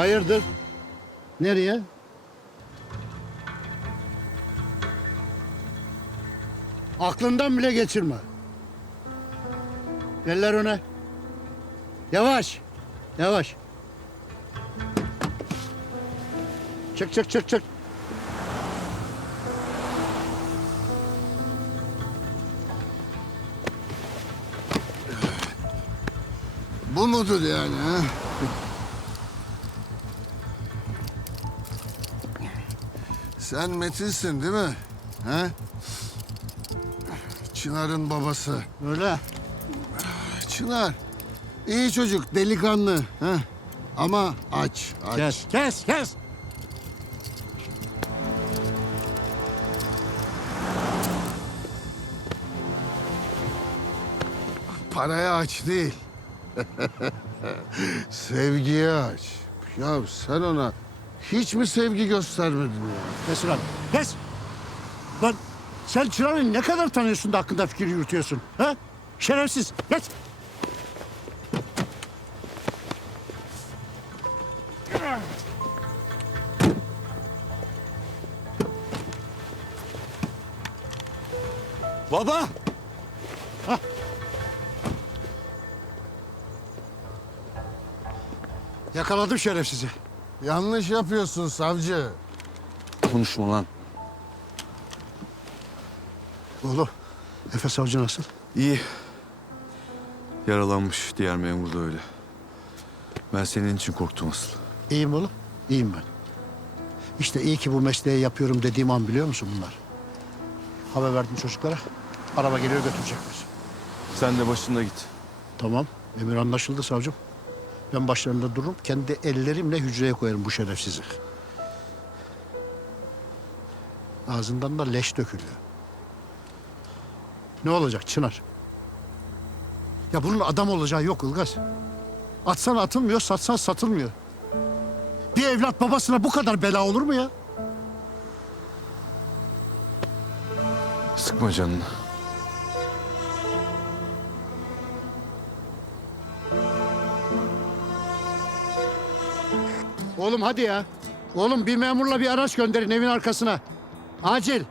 Hayırdır? Nereye? Aklından bile geçirme. Eller öne. Yavaş. Yavaş. Çık çık çık çık. Bu mudur yani ha? Sen Metin'sin değil mi? Ha? Çınar'ın babası. Öyle. Çınar. iyi çocuk, delikanlı. Ha? Ama aç, aç. Kes kes kes. Paraya aç değil. Sevgiye aç. Ya sen ona hiç mi sevgi göstermedin ya? Kes ulan. Kes. Lan sen Çınar'ı ne kadar tanıyorsun da hakkında fikir yürütüyorsun? Ha? Şerefsiz. Geç. Baba! Yakaladım şerefsizi. Yanlış yapıyorsun savcı. Konuşma lan. Oğlum, Efe Savcı nasıl? İyi. Yaralanmış diğer memur da öyle. Ben senin için korktum asıl. İyiyim oğlum, iyiyim ben. İşte iyi ki bu mesleği yapıyorum dediğim an biliyor musun bunlar? Haber verdim çocuklara. Araba geliyor götürecekler. Sen de başında git. Tamam, emir anlaşıldı savcım. Ben başlarında dururum, kendi ellerimle hücreye koyarım bu şerefsizi. Ağzından da leş dökülüyor. Ne olacak Çınar? Ya bunun adam olacağı yok Ilgaz. Atsan atılmıyor, satsan satılmıyor. Bir evlat babasına bu kadar bela olur mu ya? Sıkma canını. Oğlum hadi ya. Oğlum bir memurla bir araç gönderin evin arkasına. Acil.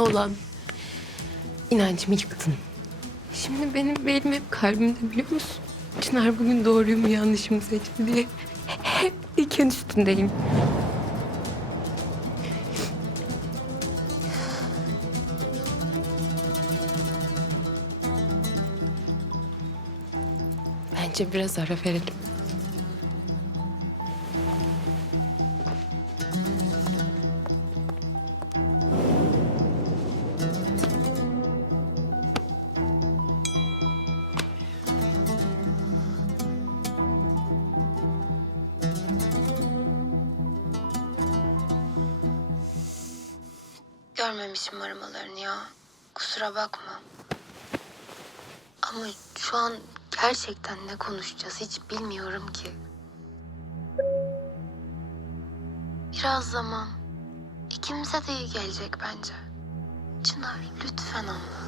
Buna olan inancımı yıktın. Şimdi benim belim hep kalbimde biliyor musun? Çınar bugün doğruyu mu yanlışı mı seçti diye hep diken üstündeyim. Bence biraz ara verelim. Görmemişim aramalarını ya. Kusura bakma. Ama şu an gerçekten ne konuşacağız hiç bilmiyorum ki. Biraz zaman ikimize de iyi gelecek bence. Çınar lütfen anla.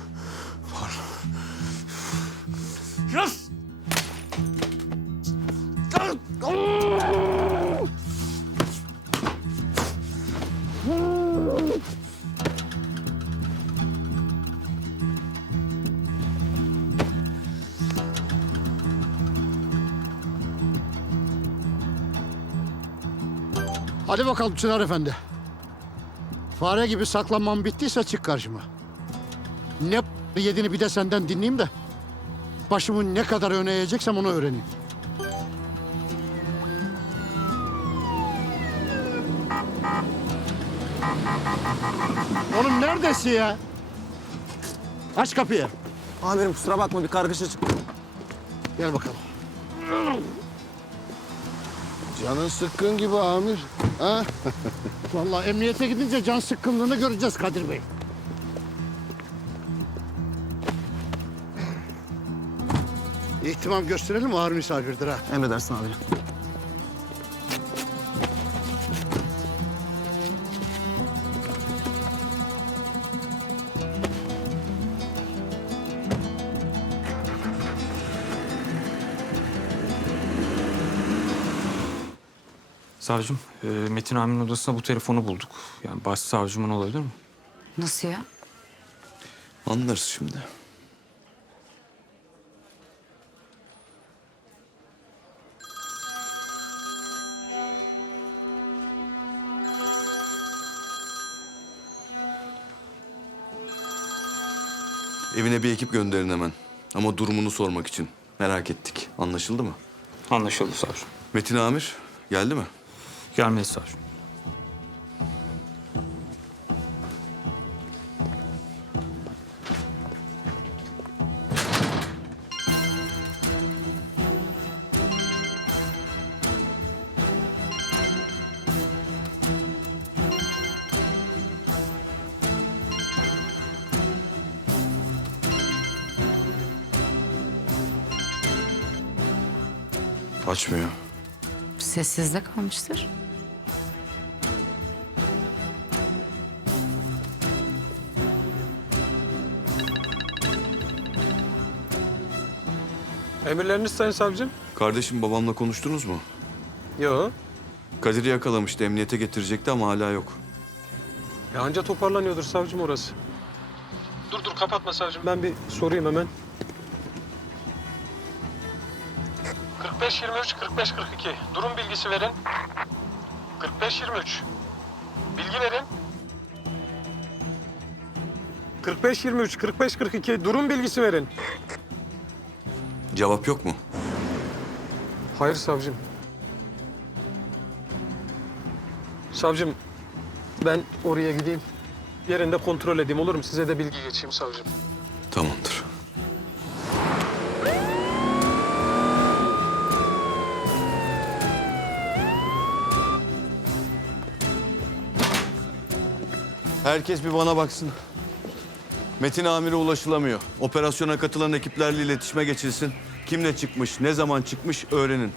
Hadi bakalım Çınar Efendi. Fare gibi saklanmam bittiyse çık karşıma. Ne yediğini bir de senden dinleyeyim de. Başımı ne kadar öne eğeceksem onu öğreneyim. Oğlum neredesin ya? Aç kapıyı. Amirim kusura bakma bir kargaşa çıktı. Gel bakalım. Canın sıkkın gibi amir. Vallahi emniyete gidince can sıkkınlığını göreceğiz Kadir Bey. İhtimam gösterelim ağır misafirdir ha. Emredersin amirim. Savcım, e, Metin Amir'in odasında bu telefonu bulduk. Yani başsavcımın olabilir mi? Nasıl ya? Anlarız şimdi. Evine bir ekip gönderin hemen. Ama durumunu sormak için. Merak ettik. Anlaşıldı mı? Anlaşıldı savcım. Metin Amir geldi mi? Gelmedi savcım. Sessizde kalmıştır. Emirleriniz Sayın Savcım? Kardeşim babamla konuştunuz mu? Yo. Kadir'i yakalamıştı. Emniyete getirecekti ama hala yok. Ya anca toparlanıyordur savcım orası. Dur dur kapatma savcım. Ben bir sorayım hemen. 45 23 45 42. Durum bilgisi verin. 45 23. Bilgi verin. 45 23 45 42 durum bilgisi verin. Cevap yok mu? Hayır savcım. Savcım ben oraya gideyim. Yerinde kontrol edeyim olur mu? Size de bilgi geçeyim savcım. Tamamdır. Herkes bir bana baksın. Metin Amir'e ulaşılamıyor. Operasyona katılan ekiplerle iletişime geçilsin. Kimle çıkmış, ne zaman çıkmış öğrenin.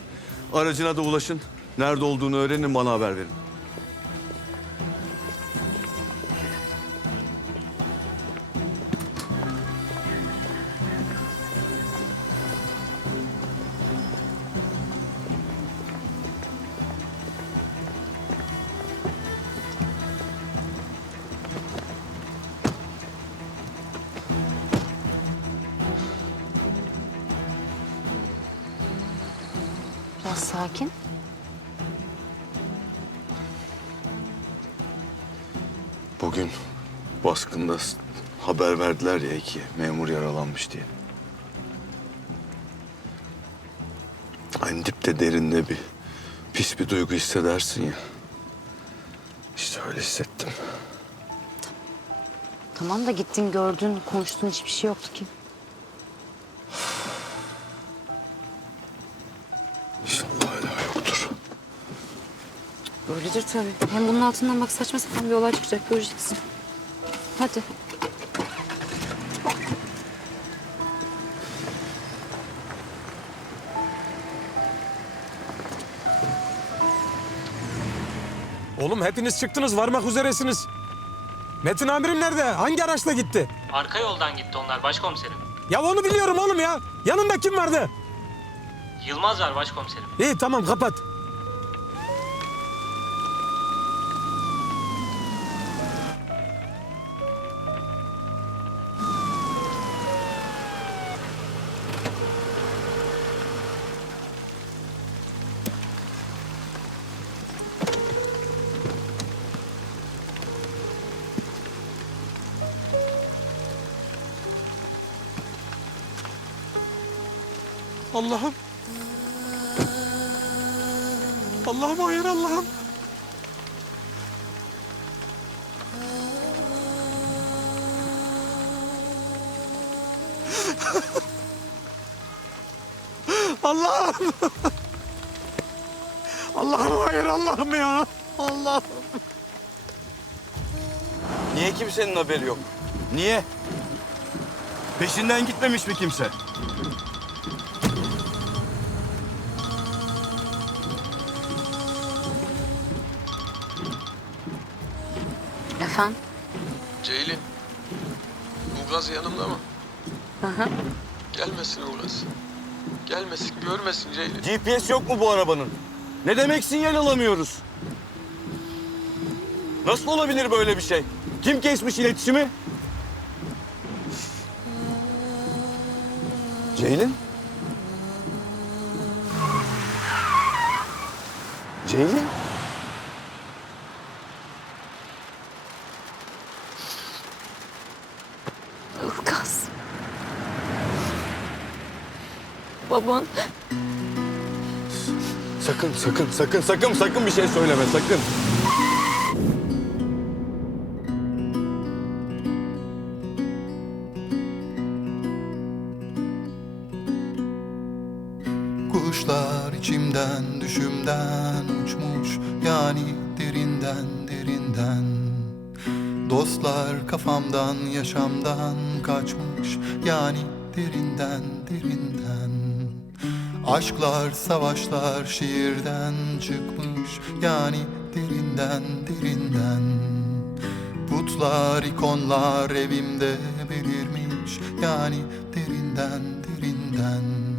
Aracına da ulaşın. Nerede olduğunu öğrenin, bana haber verin. Biraz sakin. Bugün baskında haber verdiler ya iki memur yaralanmış diye. Aynı dipte derinde bir pis bir duygu hissedersin ya. İşte öyle hissettim. Tamam da gittin gördün konuştun hiçbir şey yoktu ki. İnşallah hala yoktur. Öyledir tabii. Hem bunun altından bak saçma sapan bir olay çıkacak göreceksin. Hadi. Oğlum hepiniz çıktınız varmak üzeresiniz. Metin amirim nerede? Hangi araçla gitti? Arka yoldan gitti onlar başkomiserim. Ya onu biliyorum oğlum ya. Yanında kim vardı? Yılmaz var başkomiserim. İyi tamam kapat. Allah'ım. Allah'ım hayır Allah'ım. Allah'ım! Allah'ım hayır Allah'ım ya! Allah'ım! Niye kimsenin haberi yok? Niye? Peşinden gitmemiş mi kimse? Efendim? Ceylin. Ulgaz yanımda mı? Hı hı. Gelmesin Ulgaz. Gelmesin, görmesin Ceylin. GPS yok mu bu arabanın? Ne demek sinyal alamıyoruz? Nasıl olabilir böyle bir şey? Kim kesmiş iletişimi? Ceylin? Ilgaz. Baban. Sakın, sakın, sakın, sakın, sakın bir şey söyleme, sakın. Kuşlar içimden düşümden uçmuş yani derinden derinden Dostlar kafamdan yaşamdan kaçmış yani derinden derinden Aşklar savaşlar şiirden çıkmış yani derinden derinden. Putlar ikonlar evimde belirmiş yani derinden derinden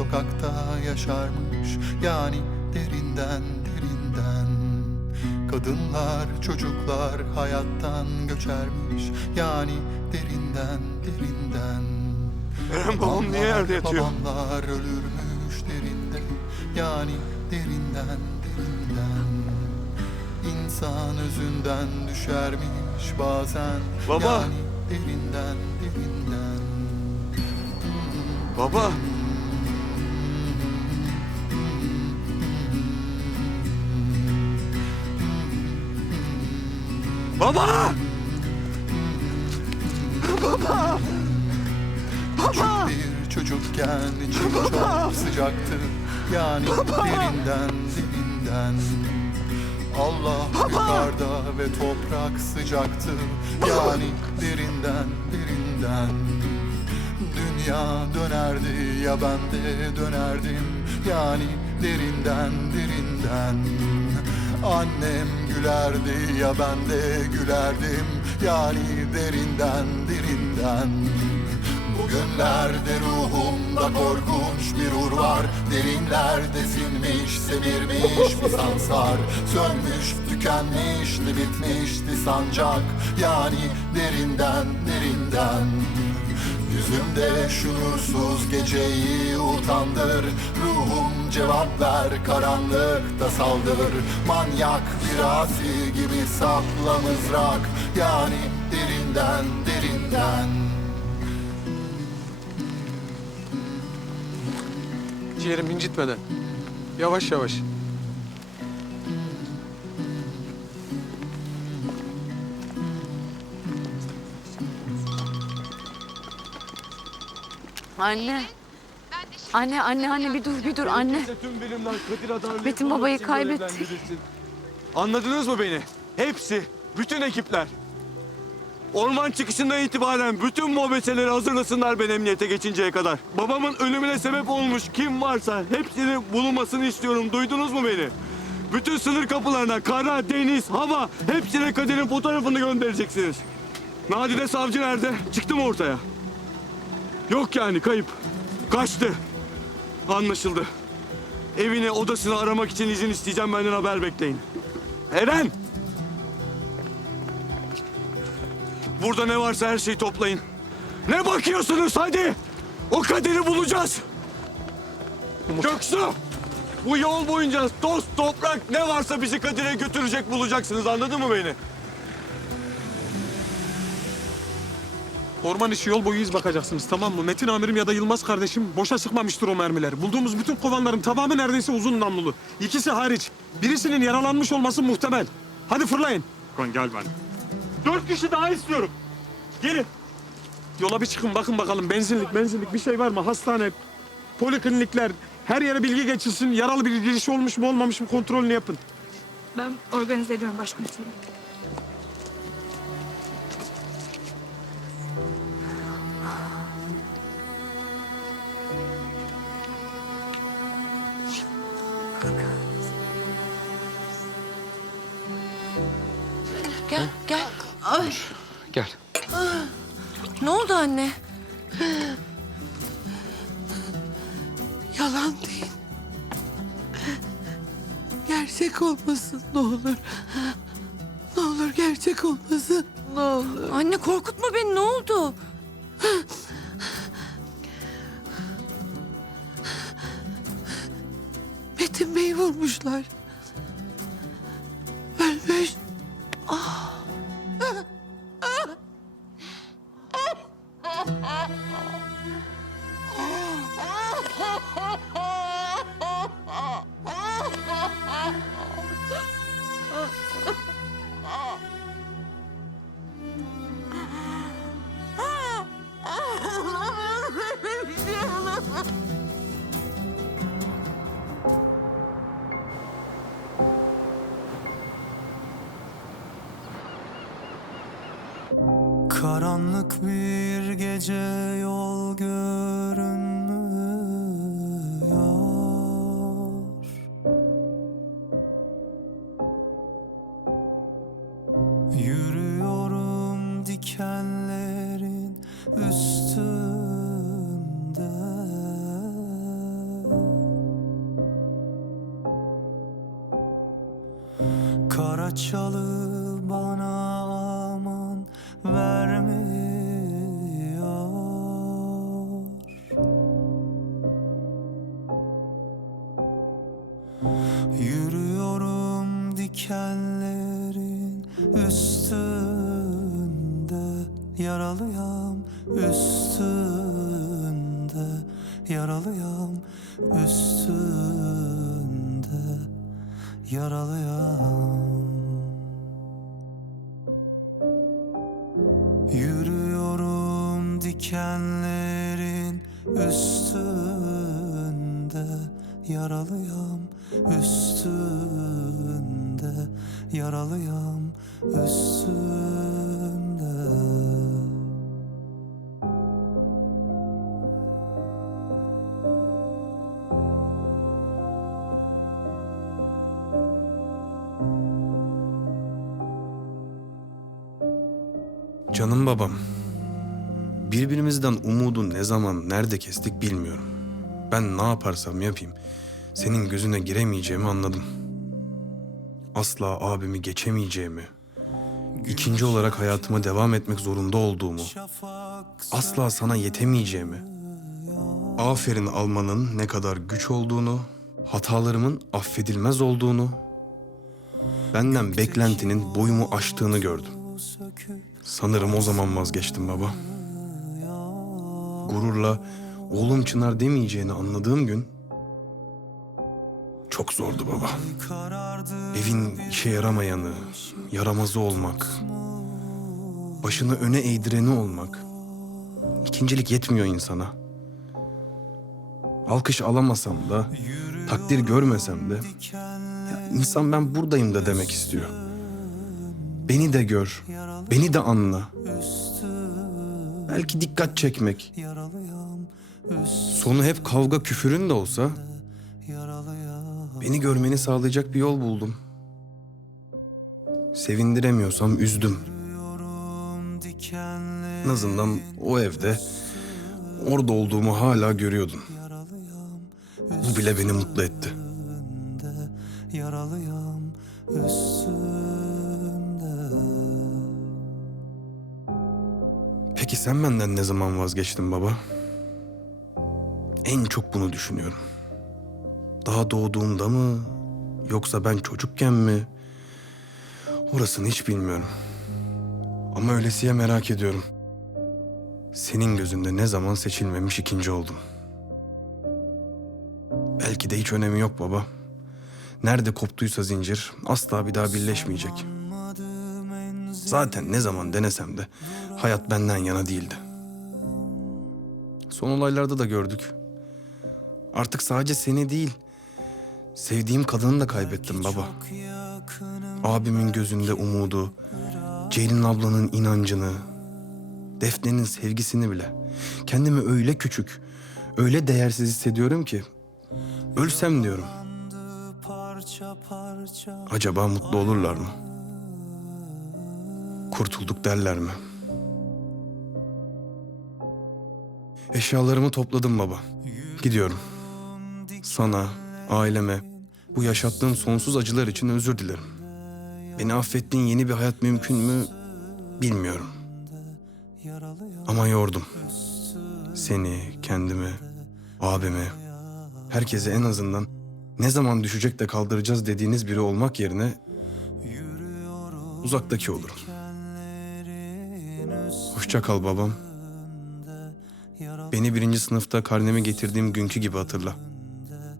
sokakta yaşarmış. Yani derinden derinden. Kadınlar çocuklar hayattan göçermiş. Yani derinden derinden. Eren babam niye yerde yatıyor? Babamlar ölürmüş derinde. Yani derinden derinden. İnsan özünden düşermiş bazen. Baba! yani derinden derinden. Baba! Baba! Küçük bir çocukken içim çok sıcaktı. Yani derinden derinden. Allah yukarıda ve toprak sıcaktı. Yani derinden derinden. Dünya dönerdi ya ben de dönerdim. Yani derinden derinden Annem gülerdi ya ben de gülerdim. Yani derinden derinden. Bugünlerde ruhumda korkunç bir ur var. Derinlerde sinmiş, semirmiş bir sansar. Sönmüş, tükenmişti, bitmişti sancak. Yani derinden, derinden Yüzümde şuursuz geceyi utandır Ruhum cevap ver karanlıkta saldır Manyak bir asi gibi sapla mızrak Yani derinden derinden Ciğerim incitmeden. Yavaş yavaş. Anne. Anne, anne, anne bir dur, bir dur anne. Tüm bilimler Kadir Metin babayı kaybettik. Anladınız mı beni? Hepsi, bütün ekipler. Orman çıkışından itibaren bütün mobeseleri hazırlasınlar ben emniyete geçinceye kadar. Babamın ölümüne sebep olmuş kim varsa hepsinin bulunmasını istiyorum. Duydunuz mu beni? Bütün sınır kapılarına kara, deniz, hava hepsine Kadir'in fotoğrafını göndereceksiniz. Nadide savcı nerede? Çıktı mı ortaya? Yok yani kayıp. Kaçtı. Anlaşıldı. Evini, odasını aramak için izin isteyeceğim. Benden haber bekleyin. Eren! Burada ne varsa her şeyi toplayın. Ne bakıyorsunuz hadi? O kaderi bulacağız. Göksu! Bu yol boyunca toz, toprak ne varsa bizi Kadir'e götürecek bulacaksınız. Anladın mı beni? Orman işi yol boyu iz bakacaksınız tamam mı? Metin amirim ya da Yılmaz kardeşim boşa sıkmamıştır o mermileri. Bulduğumuz bütün kovanların tamamı neredeyse uzun namlulu. İkisi hariç. Birisinin yaralanmış olması muhtemel. Hadi fırlayın. Kon gel ben. Dört kişi daha istiyorum. Gelin. Yola bir çıkın bakın bakalım benzinlik benzinlik bir şey var mı? Hastane, poliklinikler her yere bilgi geçilsin. Yaralı bir giriş olmuş mu olmamış mı kontrolünü yapın. Ben organize ediyorum başkomiserim. Değil. Gerçek olmasın ne olur. Ne olur gerçek olmasın. Ne olur. Anne korkutma beni ne oldu? Metin Bey'i vurmuşlar. Karanlık bir gece yol Yaralıyam üstünde Yaralıyam üstünde Yaralıyam. Yürüyorum dikenlerin üstünde Yaralıyam üstünde Yaralıyam üstünde Canım babam. Birbirimizden umudu ne zaman, nerede kestik bilmiyorum. Ben ne yaparsam yapayım, senin gözüne giremeyeceğimi anladım. Asla abimi geçemeyeceğimi, ikinci olarak hayatıma devam etmek zorunda olduğumu, asla sana yetemeyeceğimi, aferin almanın ne kadar güç olduğunu, hatalarımın affedilmez olduğunu, benden beklentinin boyumu aştığını gördüm. Sanırım o zaman vazgeçtim baba. Gururla oğlum Çınar demeyeceğini anladığım gün çok zordu baba. Evin işe yaramayanı, yaramazı olmak, başını öne eğdireni olmak. İkincilik yetmiyor insana. Alkış alamasam da, takdir görmesem de ya insan ben buradayım da demek istiyor. Beni de gör, beni de anla. Belki dikkat çekmek. Sonu hep kavga küfürün de olsa beni görmeni sağlayacak bir yol buldum. Sevindiremiyorsam üzdüm. En azından o evde orada olduğumu hala görüyordun. Bu bile beni mutlu etti. Yaralıyam üstünde Peki sen benden ne zaman vazgeçtin baba? En çok bunu düşünüyorum. Daha doğduğumda mı? Yoksa ben çocukken mi? Orasını hiç bilmiyorum. Ama öylesiye merak ediyorum. Senin gözünde ne zaman seçilmemiş ikinci oldum. Belki de hiç önemi yok baba. Nerede koptuysa zincir asla bir daha birleşmeyecek. Zaten ne zaman denesem de hayat benden yana değildi. Son olaylarda da gördük. Artık sadece seni değil, sevdiğim kadını da kaybettim baba. Abimin gözünde umudu, Ceylin ablanın inancını, Defne'nin sevgisini bile. Kendimi öyle küçük, öyle değersiz hissediyorum ki ölsem diyorum. Acaba mutlu olurlar mı? Kurtulduk derler mi? Eşyalarımı topladım baba. Gidiyorum. Sana, aileme, bu yaşattığım sonsuz acılar için özür dilerim. Beni affettiğin yeni bir hayat mümkün mü bilmiyorum. Ama yordum. Seni, kendimi, abimi, herkese en azından ne zaman düşecek de kaldıracağız dediğiniz biri olmak yerine uzaktaki olurum. Hoşça kal babam. Beni birinci sınıfta karnemi getirdiğim günkü gibi hatırla.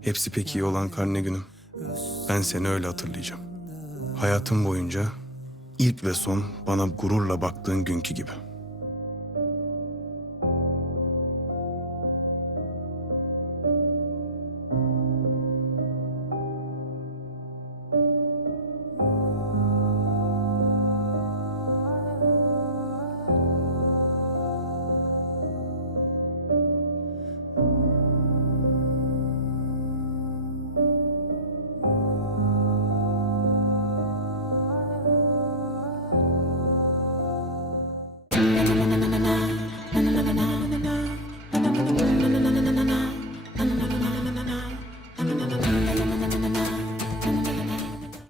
Hepsi pek iyi olan karne günüm. Ben seni öyle hatırlayacağım. Hayatım boyunca ilk ve son bana gururla baktığın günkü gibi.